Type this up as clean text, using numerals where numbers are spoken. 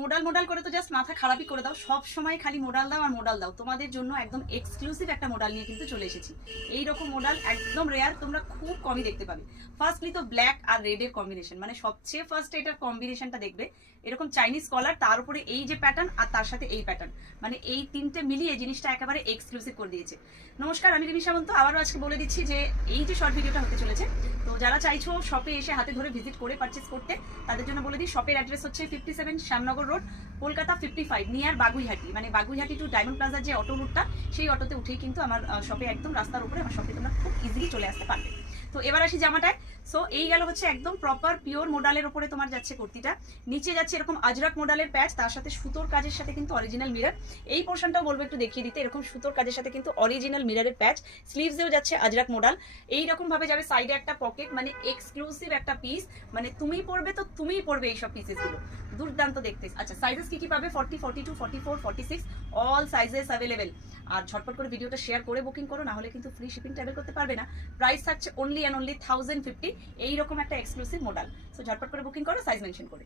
Modal modal করে তো just মাথা খারাপই করে দাও, সব সময় খালি মোডাল দাও আর মোডাল দাও। তোমাদের জন্য একদম এক্সক্লুসিভ একটা মোডাল নিয়ে কিন্তু চলে এসেছি। এই রকম মোডাল একদম রেয়ার, তোমরা খুব কমই দেখতে পাবে। ফার্স্টলি তো ব্ল্যাক আর রেড এর কম্বিনেশন, মানে সবচেয়ে ফার্স্ট এটার কম্বিনেশনটা দেখবে এরকম চাইনিজ কলার, তার উপরে এই যে প্যাটার্ন আর তার সাথে এই প্যাটার্ন, মানে এই তিনটে মিলিয়ে জিনিসটা একেবারে এক্সক্লুসিভ করে দিয়েছে। নমস্কার, আমি রিমি সামন্ত আবারও আজকে বলে দিচ্ছি যে এই যে শর্ট ভিডিওটা হতে চলেছে, তো যারা চাইছো শপে এসে হাতে ধরে ভিজিট করে পারচেস করতে, তাদের জন্য বলে দিই শপের অ্যাড্রেস হচ্ছে 57 শ্যামনগর রোড, কলকাতা 55, নিয়ার বাগুইহাটি। মানে বাগুইহাটি টু ডায়মন্ড প্লাজার যে অটো রুটটা, সেই অটোতে উঠেই কিন্তু আমার শপে, একদম রাস্তার উপরে আমার শপে তোমরা খুব ইজিলি চলে আসতে পারবে। তো এবার আসি জামাটায়। সো এই গেল হচ্ছে একদম প্রপার পিওর মোডালের উপরে তোমার যাচ্ছে কুর্তিটা, নিচে যাচ্ছে এরকম আজরাক মোডালের প্যাচ, তার সাথে সুতোর কাজের সাথে কিন্তু অরিজিনাল মিরর। এই পোর্শনটাও বলবো একটু দেখিয়ে দিতে, এরকম সুতোর কাজের সাথে কিন্তু অরিজিনাল মিররের প্যাচ। স্লিভসেও যাচ্ছে আজরাক মোডাল, এইরকম ভাবে যাবে সাইডে একটা পকেট, মানে এক্সক্লুসিভ একটা পিস, মানে তুমি পরবে তো তুমিই পরবে এইসব পিসেসগুলো, দুর্দান্ত দেখতে। আচ্ছা, সাইজেস কি কি পাবে? 40, 42, 44, 46, অল সাইজেস অ্যাভেলেবেল। আর ঝটপট করে ভিডিওটা শেয়ার করে বুকিং করো, না হলে কিন্তু ফ্রি শিপিং ট্রাভেল করতে পারবে না। প্রাইস থাকছে অনলি অ্যান্ড অনলি 1050, এইরকম একটা এক্সক্লুসিভ মডেল। সো ঝটপট করে বুকিং করো, সাইজ মেনশন করে।